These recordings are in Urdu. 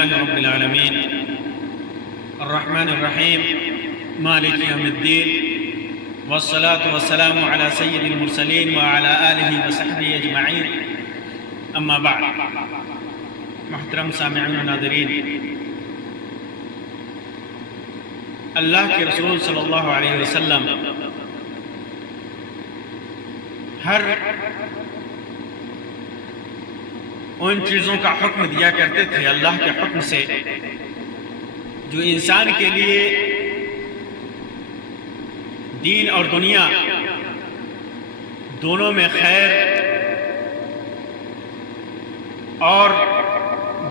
لله رب العالمين الرحمن الرحيم مالك يوم الدين والصلاة والسلام على سيد المرسلين وعلى آله وصحبه أجمعين أما بعد محترم سامعون و ناظرین، اللہ کے رسول صلی اللہ علیہ وسلم ہر ان چیزوں کا حکم دیا کرتے تھے اللہ کے حکم سے جو انسان کے لیے دین اور دنیا دونوں میں خیر اور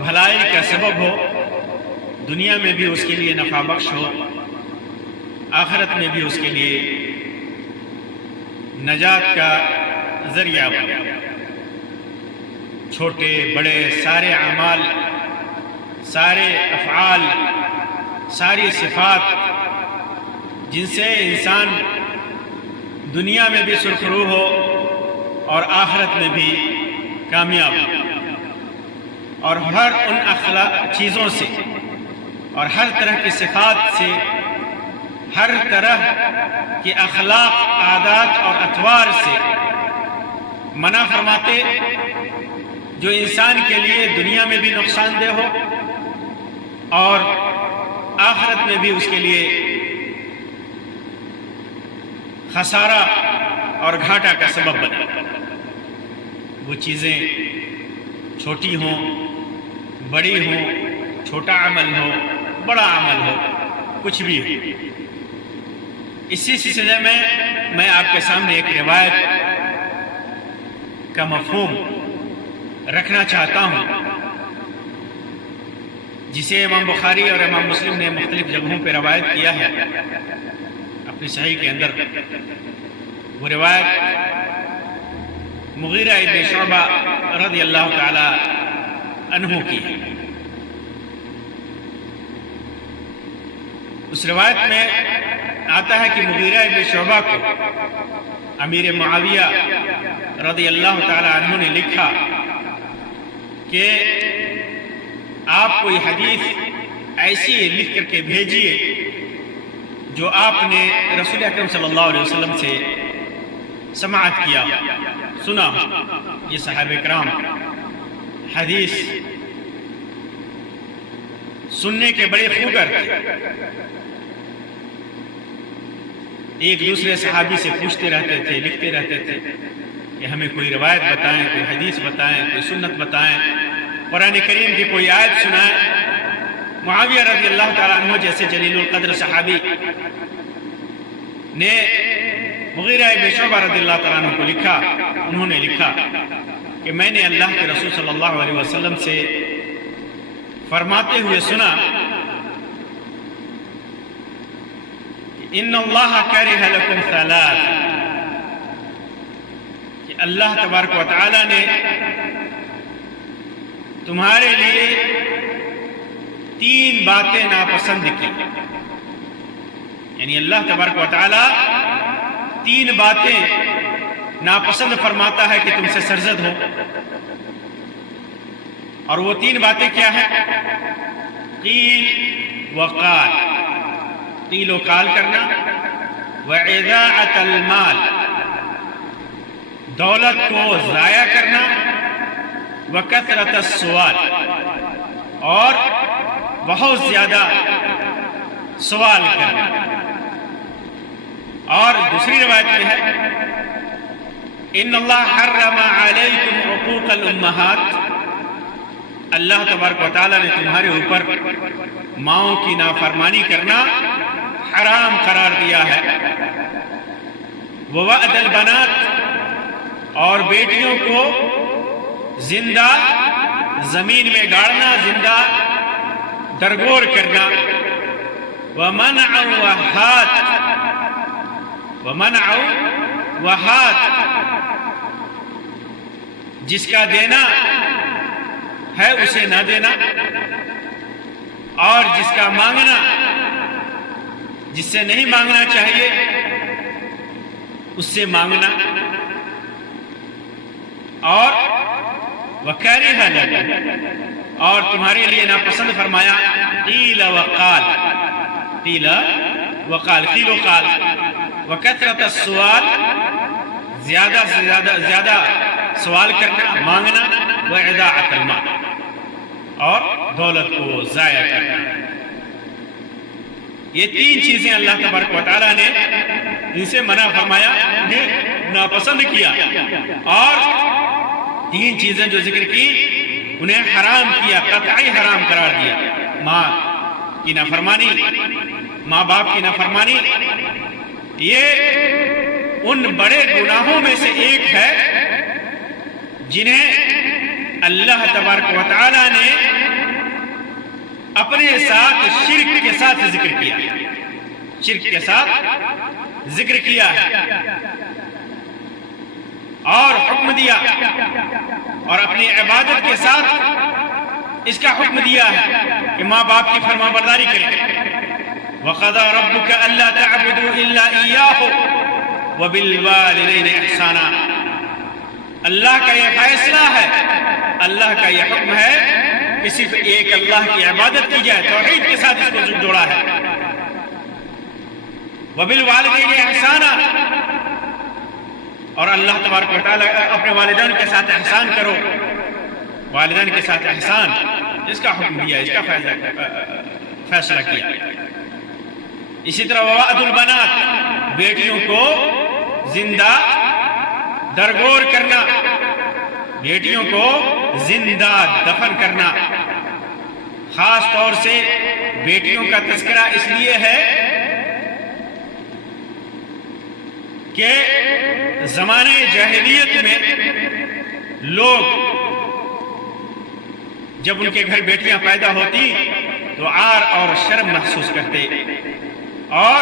بھلائی کا سبب ہو، دنیا میں بھی اس کے لیے نفع بخش ہو، آخرت میں بھی اس کے لیے نجات کا ذریعہ بنے۔ چھوٹے بڑے سارے اعمال، سارے افعال، ساری صفات جن سے انسان دنیا میں بھی سرخرو ہو اور آخرت میں بھی کامیاب ہو، اور ہر ان چیزوں سے اور ہر طرح کی صفات سے، ہر طرح کے اخلاق، عادات اور اطوار سے منع فرماتے جو انسان کے لیے دنیا میں بھی نقصان دہ ہو اور آخرت میں بھی اس کے لیے خسارہ اور گھاٹا کا سبب بنے۔ وہ چیزیں چھوٹی ہوں، بڑی ہوں، چھوٹا عمل ہو، بڑا عمل ہو، کچھ بھی ہو۔ اسی سلسلے میں آپ کے سامنے ایک روایت کا مفہوم رکھنا چاہتا ہوں، جسے امام بخاری اور امام مسلم نے مختلف جگہوں پہ روایت کیا ہے اپنی صحیح کے اندر۔ وہ روایت مغیرہ ابن شعبہ رضی اللہ تعالی عنہ کی ہے۔ اس روایت میں آتا ہے کہ مغیرہ ابن شعبہ کو امیر معاویہ رضی اللہ تعالی عنہ نے لکھا کہ آپ کوئی حدیث ایسی لکھ کر کے بھیجیے جو آپ نے رسول اکرم صلی اللہ علیہ وسلم سے سماعت کیا، سنا۔ یہ صحابہ کرام حدیث سننے کے بڑے خوگر تھے، ایک دوسرے صحابی سے پوچھتے رہتے تھے، لکھتے رہتے تھے کہ ہمیں کوئی روایت بتائیں، کوئی حدیث بتائیں، کوئی سنت بتائیں، قرآن کریم کی کوئی آیت سنائیں۔ معاویہ رضی اللہ تعالیٰ عنہ جیسے جلیل القدر صحابی نے مغیرہ ابن شعبہ رضی اللہ تعالیٰ عنہ کو لکھا، انہوں نے لکھا کہ میں نے اللہ کے رسول صلی اللہ علیہ وسلم سے فرماتے ہوئے سنا ان اللہ کرہ لکم ثلاث، کہ اللہ تبارک و تعالی نے تمہارے لیے 3 باتیں ناپسند کی، یعنی اللہ تبارک و تعالی 3 باتیں ناپسند فرماتا ہے کہ تم سے سرزد ہو، اور وہ 3 باتیں کیا ہیں؟ قیل وقال، قیل و قال کرنا، وَإِذَاعَةَ الْمَالِ، دولت کو ضائع کرنا، وَكَثْرَةَ السُّؤَالِ، اور بہت زیادہ سوال کرنا۔ اور دوسری روایت میں ہے ان اللہ حرم علیکم عقوق الامہات، اللہ تبارک و تعالیٰ نے تمہارے اوپر ماؤں کی نافرمانی کرنا حرام قرار دیا ہے۔ ووعد البنات، اور بیٹیوں کو زندہ زمین میں گاڑنا، زندہ درگور کرنا۔ ومنع وہات، ومنع وہات، جس کا دینا ہے اسے نہ دینا، اور جس کا مانگنا، جس سے نہیں مانگنا چاہیے اس سے مانگنا، اور وَكَرِهَ لَكُمْ، اور تمہارے لیے ناپسند فرمایا قیل وقال، قیل وقال، قیل وقال، وکثرت السؤال، زیادہ سے زیادہ سوال کرنا، مانگنا، واضاعت المال، اور دولت کو ضائع کرنا۔ یہ تین چیزیں اللہ تبارک و تعالیٰ نے ان سے منع فرمایا، انہیں ناپسند کیا، اور تین چیزیں جو ذکر کی انہیں حرام کیا، قطعی حرام قرار دیا۔ ماں کی نافرمانی، ماں باپ کی نافرمانی، یہ ان بڑے گناہوں میں سے ایک ہے جنہیں اللہ تبارک و تعالیٰ نے اپنے ساتھ شرک کے ساتھ ذکر کیا، شرک کے ساتھ ذکر کیا ہے اور حکم دیا، اور اپنی عبادت کے ساتھ اس کا حکم دیا ہے کہ ماں باپ کی فرما برداری کریں۔ وَقَضَى رَبُّكَ أَلَّا تَعْبُدُوا إِلَّا إِيَّاهُ وَبِالْوَالِدَيْنِ إِحْسَانًا، اللہ کا یہ فیصلہ ہے، اللہ کا یہ حکم ہے کہ صرف ایک اللہ کی عبادت کی جائے، توحید کے ساتھ اس کو جوڑا ہے۔ وَبِالْوَالِدَيْنِ إِحْسَانًا، اور اللہ تبارک و تعالیٰ اپنے والدین کے ساتھ احسان کرو، والدین کے ساتھ احسان، اس کا حکم دیا، اس کا فیصلہ کیا۔ اسی طرح وَوَأْدُ الْبَنَاتِ، بیٹیوں کو زندہ درگور کرنا، بیٹیوں کو زندہ دفن کرنا۔ خاص طور سے بیٹیوں کا تذکرہ اس لیے ہے کہ زمانے جاہلیت میں لوگ جب ان کے گھر بیٹیاں پیدا ہوتی تو عار اور شرم محسوس کرتے، اور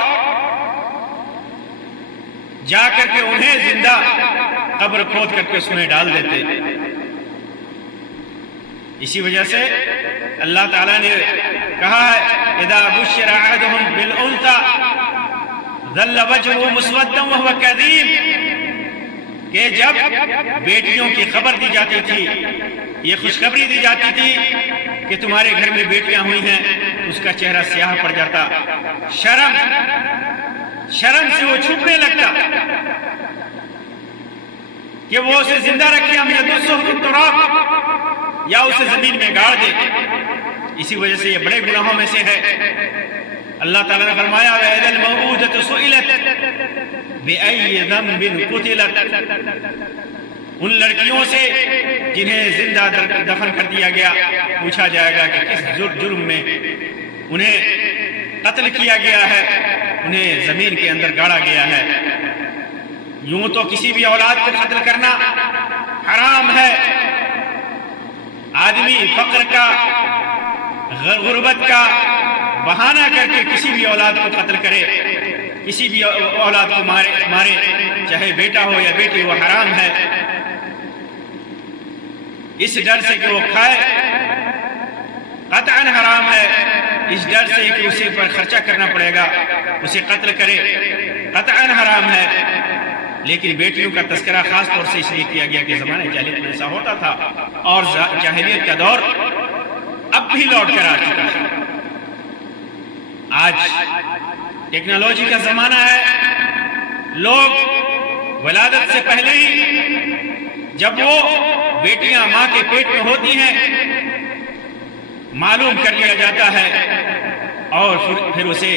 جا کر کے انہیں زندہ قبر کھود کر کے اس میں ڈال دیتے۔ اسی وجہ سے اللہ تعالیٰ نے کہا ہے اذا بشر احدهم بالانثى ظل وجهه مسودا وهو كظيم، کہ جب بیٹیوں کی خبر دی جاتی تھی، یہ خوشخبری دی جاتی تھی کہ تمہارے گھر میں بیٹیاں ہوئی ہیں، اس کا چہرہ سیاہ پڑ جاتا، شرم سے وہ چھپنے لگتا کہ وہ اسے زندہ رکھے ہم یدسہ فی التراب، یا اسے زمین میں گاڑ دے۔ اسی وجہ سے یہ بڑے گناہوں میں سے ہے۔ اللہ تعالیٰ نے فرمایا وَإِذَا الْمَوْءُودَةُ سُئِلَتْ بِأَيِّ ذَنبٍ قُتِلَتْ، ان لڑکیوں سے جنہیں زندہ دفن کر دیا گیا پوچھا جائے گا کہ کس جرم میں انہیں قتل کیا گیا ہے، انہیں زمین کے اندر گاڑا گیا ہے۔ یوں تو کسی بھی اولاد کو قتل کرنا حرام ہے۔ آدمی فقر کا، غربت کا بہانہ کر کے کسی بھی اولاد کو قتل کرے، کسی بھی اولاد کو مارے، چاہے بیٹا ہو یا بیٹی ہو، حرام ہے۔ اس ڈر سے کہ وہ کھائے، قطعاً حرام ہے۔ اس ڈر سے کہ اسے پر خرچہ کرنا پڑے گا، اسے قتل کرے، قطعاً حرام ہے۔ لیکن بیٹیوں کا تذکرہ خاص طور سے اس لیے کیا گیا کہ زمانے جاہلیت میں ایسا ہوتا تھا، اور جاہلیت کا دور اب بھی لوٹ کر آ چکا ہے۔ آج ٹیکنالوجی کا زمانہ ہے، لوگ ولادت سے پہلے ہی جب وہ بیٹیاں ماں کے پیٹ میں ہوتی ہیں معلوم کر لیا جاتا ہے، اور پھر اسے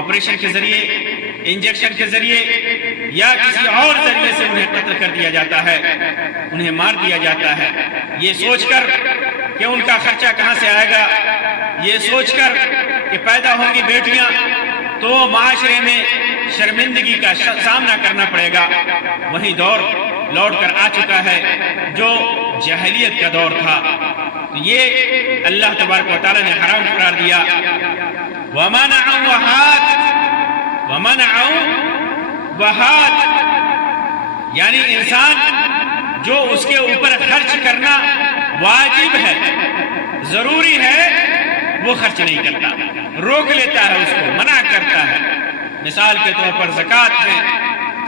آپریشن کے ذریعے، انجیکشن کے ذریعے یا کسی اور ذریعے سے انہیں قتل کر دیا جاتا ہے، انہیں مار دیا جاتا ہے، یہ سوچ کر کہ ان کا خرچہ کہاں سے آئے گا، یہ سوچ کر کہ پیدا ہوں گی بیٹیاں تو معاشرے میں شرمندگی کا سامنا کرنا پڑے گا۔ وہی دور لوٹ کر آ چکا ہے جو جاہلیت کا دور تھا۔ یہ اللہ تبارک و تعالیٰ نے حرام قرار دیا۔ وَمَنَعُوا وَهَاتِ، یعنی انسان جو اس کے اوپر خرچ کرنا واجب ہے، ضروری ہے، وہ خرچ نہیں کرتا، روک لیتا ہے، اس کو منع کرتا ہے۔ مثال کے طور پر زکوٰۃ ہے،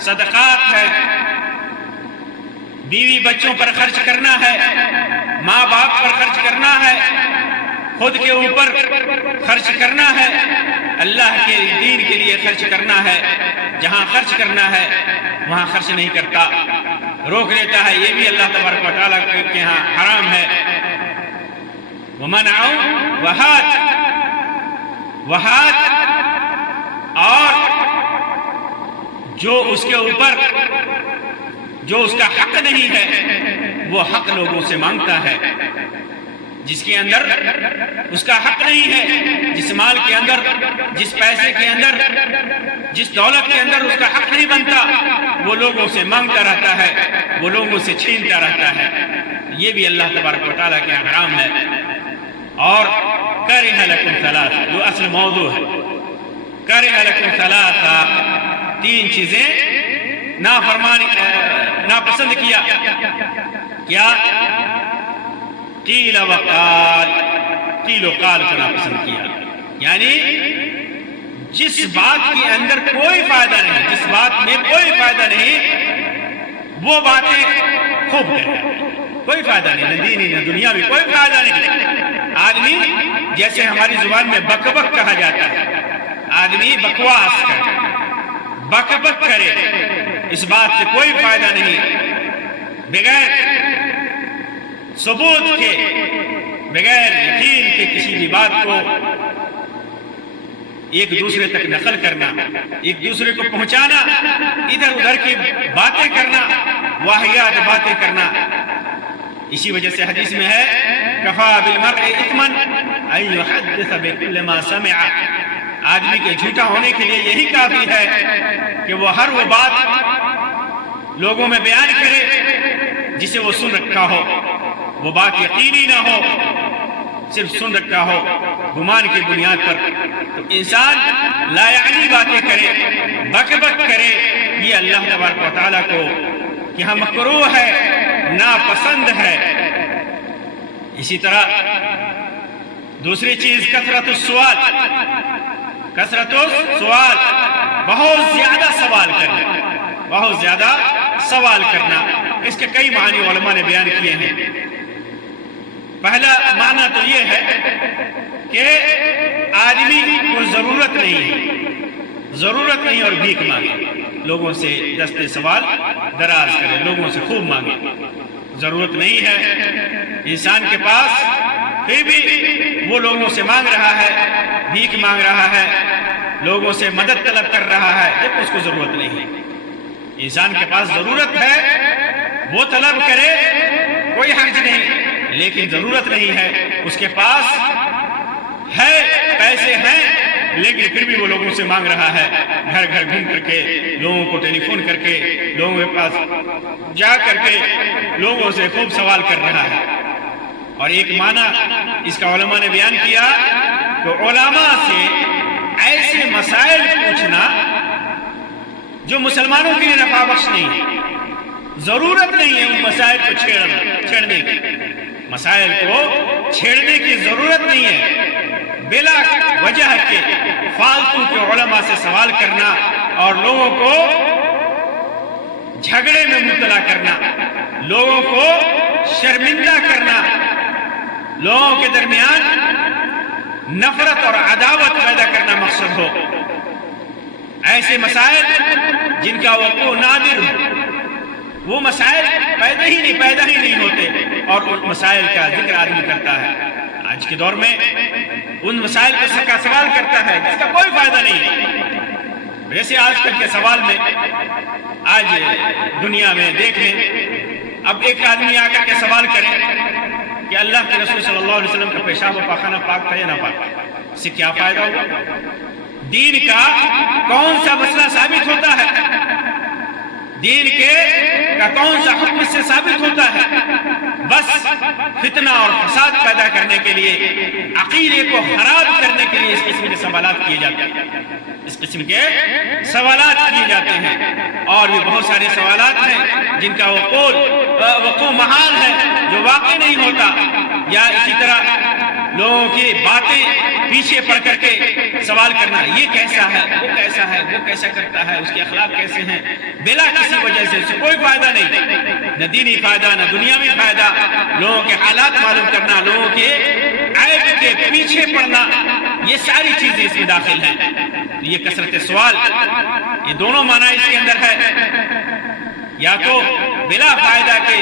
صدقات ہے، بیوی بچوں پر خرچ کرنا ہے، ماں باپ پر خرچ کرنا کرنا ہے، خود کے اوپر خرچ کرنا ہے، اللہ کے دین کے لیے خرچ کرنا ہے، جہاں خرچ کرنا ہے وہاں خرچ نہیں کرتا، روک لیتا ہے، یہ بھی اللہ تبارک و تعالیٰ کے ہاں حرام ہے۔ ومنع وہات اور جو اس کے اوپر جو اس کا حق نہیں ہے وہ حق لوگوں سے مانگتا ہے، جس کے اندر اس کا حق نہیں ہے، جس مال کے اندر، جس پیسے کے اندر، جس دولت کے اندر اس کا حق نہیں بنتا، وہ لوگوں سے مانگتا رہتا ہے، وہ لوگوں سے چھینتا رہتا ہے، یہ بھی اللہ تبارک و تعالیٰ کے حرام ہے۔ اور کرہ لکم ثلاث، جو اصل موضوع ہے، کرہ لکم ثلاث، تین چیزیں ناپسند کیا، کیا؟ قیل وقال، قیل و قال کو ناپسند کیا، یعنی جس بات کے اندر کوئی فائدہ نہیں، جس بات میں کوئی فائدہ نہیں، وہ باتیں خوب کریں، کوئی فائدہ نہیں، نہ دینی نہ دنیا میں کوئی فائدہ نہیں۔ آدمی جیسے ہماری زبان میں بک بک کہا جاتا ہے، آدمی بکواس کرے، بک بک کرے، اس بات سے کوئی فائدہ نہیں، بغیر ثبوت کے، بغیر یقین کے کسی بھی بات کو ایک دوسرے تک نقل کرنا، ایک دوسرے کو پہنچانا، ادھر ادھر کی باتیں کرنا، واہیات باتیں کرنا۔ اسی وجہ سے حدیث میں ہے کفا بالمرء اثما ان يحدث بكل ما سمع، آدمی کے جھوٹا ہونے کے لیے یہی کافی ہے کہ وہ ہر وہ بات لوگوں میں بیان کرے جسے وہ سن رکھا ہو، وہ بات یقینی نہ ہو، صرف سن رکھا ہو گمان کی بنیاد پر، تو انسان لا یعنی باتیں کرے، بک بک کرے، یہ اللہ تبارک و تعالیٰ کو یہاں مکروہ ہے، ناپسند ہے۔ اسی طرح دوسری چیز کثرت السؤال، کثرت السؤال، بہت زیادہ سوال کرنا، بہت زیادہ سوال کرنا۔ اس کے کئی معنی علماء نے بیان کیے ہیں۔ پہلا معنی تو یہ ہے کہ آدمی کو ضرورت نہیں ہے، ضرورت نہیں اور بھیک مانگے، لوگوں سے دستے سوال دراز کرے، لوگوں سے خوب مانگے، ضرورت نہیں ہے انسان کے پاس، پھر بھی وہ لوگوں سے مانگ رہا ہے، بھیک مانگ رہا ہے، لوگوں سے مدد طلب کر رہا ہے، جب اس کو ضرورت نہیں ہے۔ انسان کے پاس ضرورت ہے، وہ طلب کرے، کوئی حرج نہیں، لیکن ضرورت نہیں ہے، اس کے پاس ہے، پیسے ہیں، لیکن پھر بھی وہ لوگوں سے مانگ رہا ہے، گھر گھر گھوم کر کے، لوگوں کو ٹیلی فون کر کے، لوگوں کے پاس جا کر کے لوگوں سے خوب سوال کر رہا ہے۔ اور ایک معنی اس کا علماء نے بیان کیا کہ علماء سے ایسے مسائل پوچھنا جو مسلمانوں کے لیے نفع بخش نہیں ہے، ضرورت نہیں ہے ان مسائل کو چھیڑنے کی، مسائل کو چھیڑنے کی ضرورت نہیں ہے، بلا وجہ کے فالتو کے علماء سے سوال کرنا اور لوگوں کو جھگڑے میں مبتلا کرنا، لوگوں کو شرمندہ کرنا، لوگوں کے درمیان نفرت اور عداوت پیدا کرنا مقصد ہو، ایسے مسائل جن کا وقوع نادر ہو، وہ مسائل پیدا ہی نہیں ہوتے، اور ان مسائل کا ذکر آدمی کرتا ہے۔ آج کے دور میں ان مسائل پر سوال کرتا ہے جس کا کوئی فائدہ نہیں ہے۔ ویسے آج کل کے سوال میں آج دنیا میں دیکھ لیں، اب ایک آدمی آ کر کے سوال کرے کہ اللہ کے رسول صلی اللہ علیہ وسلم کا پیشاب و پاخانہ پاک تھا یا نہ پاک، اس سے کیا فائدہ ہوگا؟ دین کا کون سا مسئلہ ثابت ہوتا ہے؟ دین کا کون سا حکم اس سے ثابت ہوتا ہے؟ بس فتنہ اور فساد پیدا کرنے کے لیے، عقیدے کو خراب کرنے کے لیے اس قسم کے سوالات کیے جاتے ہیں، اس قسم کے سوالات کیے جاتے ہیں۔ اور بھی بہت سارے سوالات ہیں جن کا وقوع محال ہے، جو واقع نہیں ہوتا، یا اسی طرح لوگوں کی باتیں پیچھے پڑ کر کے سوال کرنا، یہ کیسا ہے، وہ کیسا ہے، وہ کیسا کرتا ہے، اس کے اخلاق کیسے ہیں، بلا کسی وجہ سے اس سے کوئی فائدہ نہیں، نہ دینی فائدہ نہ دنیاوی فائدہ۔ لوگوں کے حالات معلوم کرنا، لوگوں کے عیب کے پیچھے پڑنا، یہ ساری چیزیں اس میں داخل ہیں۔ یہ کثرت سوال، یہ دونوں معنی اس کے اندر ہے، یا تو بلا فائدہ کے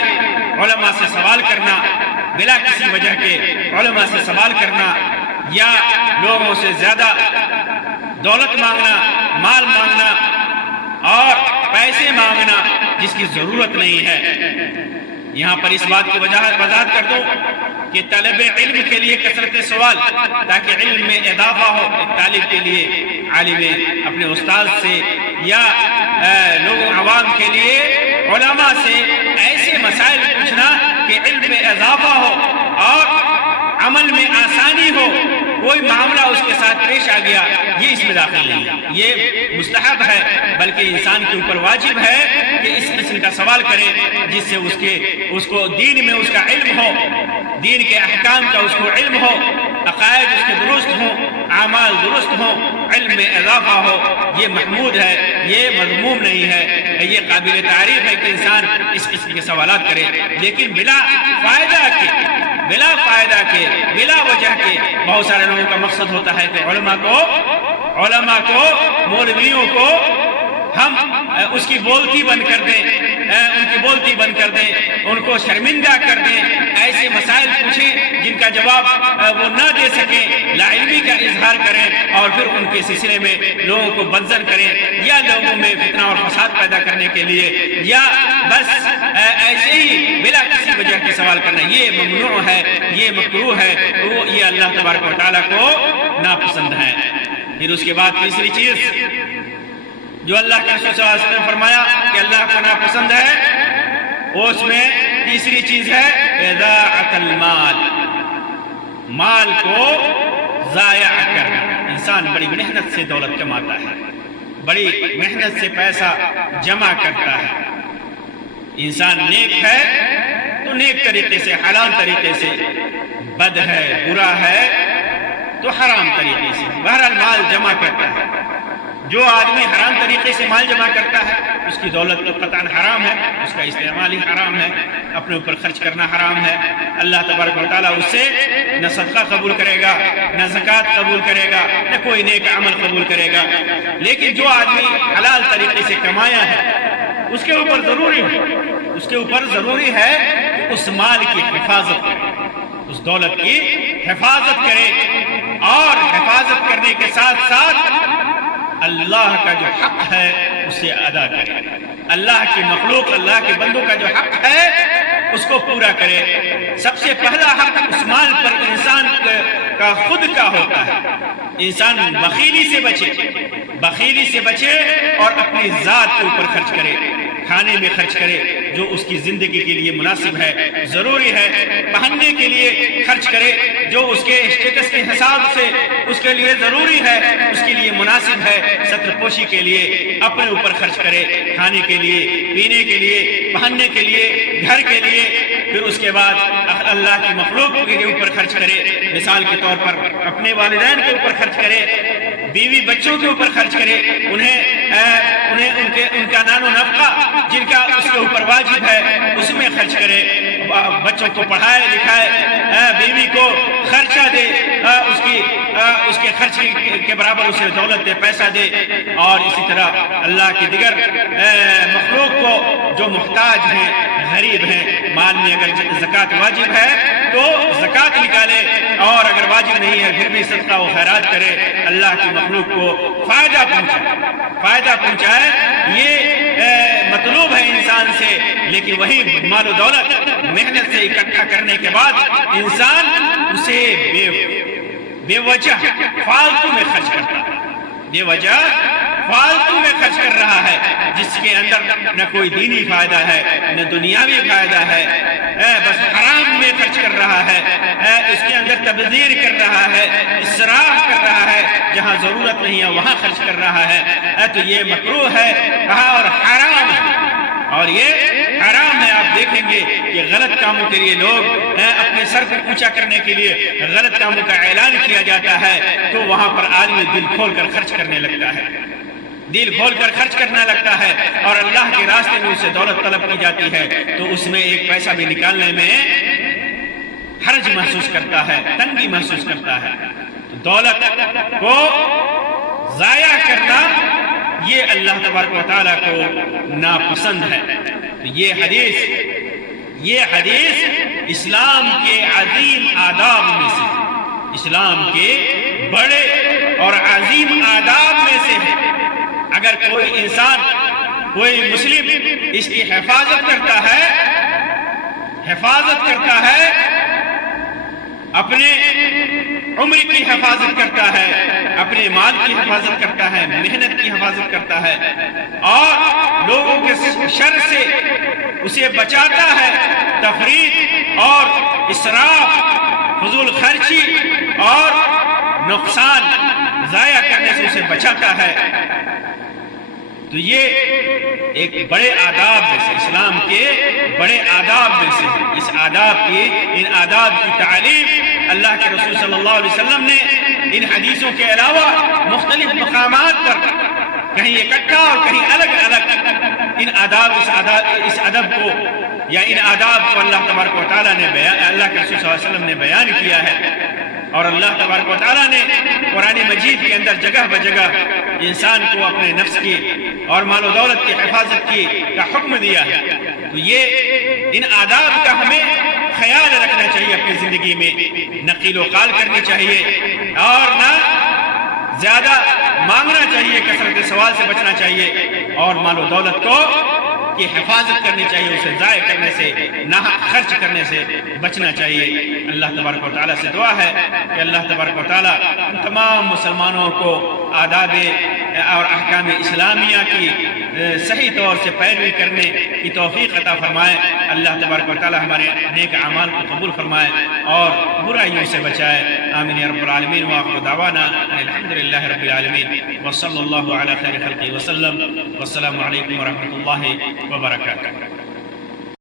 علماء سے سوال کرنا، بلا کسی وجہ کے علماء سے سوال کرنا، یا لوگوں سے زیادہ دولت مانگنا، مال مانگنا اور پیسے مانگنا جس کی ضرورت نہیں ہے۔ یہاں پر اس بات کی وضاحت کر دوں کہ طالب علم کے لیے کثرت سوال تاکہ علم میں اضافہ ہو، ایک طالب کے لیے عالم اپنے استاد سے یا لوگوں عوام کے لیے علماء سے ایسے مسائل پوچھنا کہ علم میں اضافہ ہو اور عمل میں آسانی ہو، کوئی معاملہ اس کے ساتھ پیش آ گیا، یہ اس میں داخل نہیں ہے، یہ مستحب ہے، بلکہ انسان کے اوپر واجب ہے کہ اس قسم کا سوال کرے جس سے اس کو دین میں اس کا علم ہو، دین کے احکام کا اس کو علم ہو، عقائد اس کے درست ہوں، اعمال درست ہوں، علم میں اضافہ ہو۔ یہ محمود ہے، یہ مذموم نہیں ہے، یہ قابل تعریف ہے کہ انسان اس قسم کے سوالات کرے، لیکن بلا فائدہ کے بلا وجہ کے بہت سارے لوگوں کا مقصد ہوتا ہے کہ علماء کو مولویوں کو ہم اس کی بولتی بند کر دیں، ان کی بولتی بند کر دیں، ان کو شرمندہ کر دیں، ایسے مسائل پوچھیں جن کا جواب وہ نہ دے سکیں، لا علمی کا اظہار کریں اور پھر ان کے سلسلے میں لوگوں کو بدزن کریں، یا لوگوں میں فتنہ اور فساد پیدا کرنے کے لیے، یا بس ایسے ہی بلا کسی وجہ کے سوال کرنا، یہ ممنوع ہے، یہ مکروہ ہے، یہ اللہ تبارک و تعالیٰ کو ناپسند ہے۔ پھر اس کے بعد تیسری چیز جو اللہ کے رسول صلی اللہ علیہ وسلم نے فرمایا کہ اللہ کو ناپسند ہے، اس میں تیسری چیز ہے اضاعت المال، مال کو ضائع کرنا۔ انسان بڑی محنت سے دولت کماتا ہے، بڑی محنت سے پیسہ جمع کرتا ہے، انسان نیک ہے تو نیک طریقے سے، حلال طریقے سے، بد ہے، برا ہے تو حرام طریقے سے، بہرحال مال جمع کرتا ہے۔ جو آدمی حرام طریقے سے مال جمع کرتا ہے اس کی دولت تو قطعاً حرام ہے، اس کا استعمال ہی حرام ہے، اپنے اوپر خرچ کرنا حرام ہے۔ اللہ تبارک و تعالیٰ اس سے نہ صدقہ قبول کرے گا، نہ زکوٰۃ قبول کرے گا، نہ کوئی نیک عمل قبول کرے گا۔ لیکن جو آدمی حلال طریقے سے کمایا ہے اس کے اوپر ضروری ہے کہ اس مال کی حفاظت کرے، اس دولت کی حفاظت کرے، اور حفاظت کرنے کے ساتھ ساتھ اللہ کا جو حق ہے اسے ادا کرے، اللہ کی مخلوق، اللہ کے بندوں کا جو حق ہے اس کو پورا کرے۔ سب سے پہلا حق اس مال پر انسان کا خود کا ہوتا ہے، انسان بخیلی سے بچے اور اپنی ذات کے اوپر خرچ کرے، کھانے میں خرچ کرے جو اس کی زندگی کے لیے مناسب ہے، ضروری ہے، پہننے کے لیے خرچ کرے جو اس کے اسٹیٹس کے حساب سے اس کے لیے ضروری ہے، اس کے لیے مناسب ہے، ستر پوشی کے لیے اپنے اوپر خرچ کرے، کھانے کے لیے، پینے کے لیے، پہننے کے لیے، گھر کے لیے، پھر اس کے بعد اللہ کی مخلوق کے اوپر خرچ کرے، مثال کے طور پر اپنے والدین کے اوپر خرچ کرے، بیوی بچوں کے اوپر خرچ کرے، ان کا نان و نفقہ جن کا اس کے اوپر واجب ہے اس میں خرچ کرے، بچوں کو پڑھائے لکھائے، بیوی کو خرچہ دے، اس کے خرچ کے برابر اسے دولت دے، پیسہ دے، اور اسی طرح اللہ کی دیگر مخلوق کو جو محتاج ہیں، غریب ہیں، مال میں اگر زکوٰۃ واجب ہے تو زکوٰۃ نکالے، اور اگر واجب نہیں ہے پھر بھی صدقہ و خیرات کرے، اللہ کی مخلوق کو فائدہ پہنچائے۔ یہ مطلوب ہے انسان سے، لیکن وہی مال و دولت محنت سے اکٹھا کرنے کے بعد انسان اسے بے وجہ فالتو میں خرچ کرتا ہے، بے وجہ فالتو میں خرچ کر رہا ہے، جس کے اندر نہ کوئی دینی فائدہ ہے نہ دنیاوی فائدہ ہے، بس حرام میں خرچ کر رہا ہے، اس کے اندر تبذیر کر رہا ہے، اسراف کر رہا ہے، جہاں ضرورت نہیں ہے وہاں خرچ کر رہا ہے، تو یہ مکروہ ہے اور حرام ہے، اور یہ حرام ہے۔ آپ دیکھیں گے کہ غلط کاموں کے لیے لوگ اپنے سر کو اونچا کرنے کے لیے غلط کاموں کا اعلان کیا جاتا ہے تو وہاں پر آدمی دل کھول کر خرچ کرنے لگتا ہے، دل کھول کر خرچ کرنا لگتا ہے، اور اللہ کے راستے میں اسے دولت طلب کی جاتی ہے تو اس میں ایک پیسہ بھی نکالنے میں حرج محسوس کرتا ہے، تنگی محسوس کرتا ہے۔ تو دولت کو ضائع کرنا یہ اللہ تبارک و تعالیٰ کو ناپسند ہے۔ تو یہ حدیث اسلام کے عظیم آداب میں سے، اسلام کے بڑے اور عظیم آداب میں سے ہے۔ اگر کوئی انسان، کوئی مسلم اس کی حفاظت کرتا ہے، اپنے عمر کی حفاظت کرتا ہے، اپنے مال کی حفاظت کرتا ہے، محنت کی حفاظت کرتا ہے، اور لوگوں کے شر سے اسے بچاتا ہے، تفریط اور اسراف، فضول خرچی اور نقصان ضائع کرنے سے اسے بچاتا ہے، تو یہ ایک بڑے آداب میں سے، اسلام کے بڑے آداب میں سے ہے۔ ان آداب کی تعلیم اللہ کے رسول صلی اللہ علیہ وسلم نے ان حدیثوں کے علاوہ مختلف مقامات پر کہیں اکٹھا اور کہیں الگ الگ اس ادب کو یا ان آداب کو اللہ تبارک و تعالیٰ نے اللہ کے رسول صلی اللہ علیہ وسلم نے بیان کیا ہے، اور اللہ تبارک و تعالیٰ نے قرآن مجید کے اندر جگہ بجگہ انسان کو اپنے نفس کی اور مال و دولت کی حفاظت کا حکم دیا ہے۔ تو یہ ان آداب کا ہمیں خیال رکھنا چاہیے، اپنی زندگی میں نہ قیل و قال کرنی چاہیے اور نہ زیادہ مانگنا چاہیے، کثرت سوال سے بچنا چاہیے، اور مال و دولت کی حفاظت کرنی چاہیے، اسے ضائع کرنے سے، ناحق خرچ کرنے سے بچنا چاہیے۔ اللہ تبارک و تعالیٰ سے دعا ہے کہ اللہ تبارک و تعالیٰ تمام مسلمانوں کو آداب اور احکام اسلامیہ کی صحیح طور سے پیروی کرنے کی توفیق عطا فرمائے۔ اللہ تبارک و تعالیٰ ہمارے نیک اعمال کو قبول فرمائے اور برائیوں سے بچائے۔ آمین یا رب العالمین۔ وآخر دعوانا الحمدللہ رب العالمین، وصلی اللہ علی خیر خلقہ وسلم، والسلام علیکم ورحمۃ اللہ وبرکاتہ۔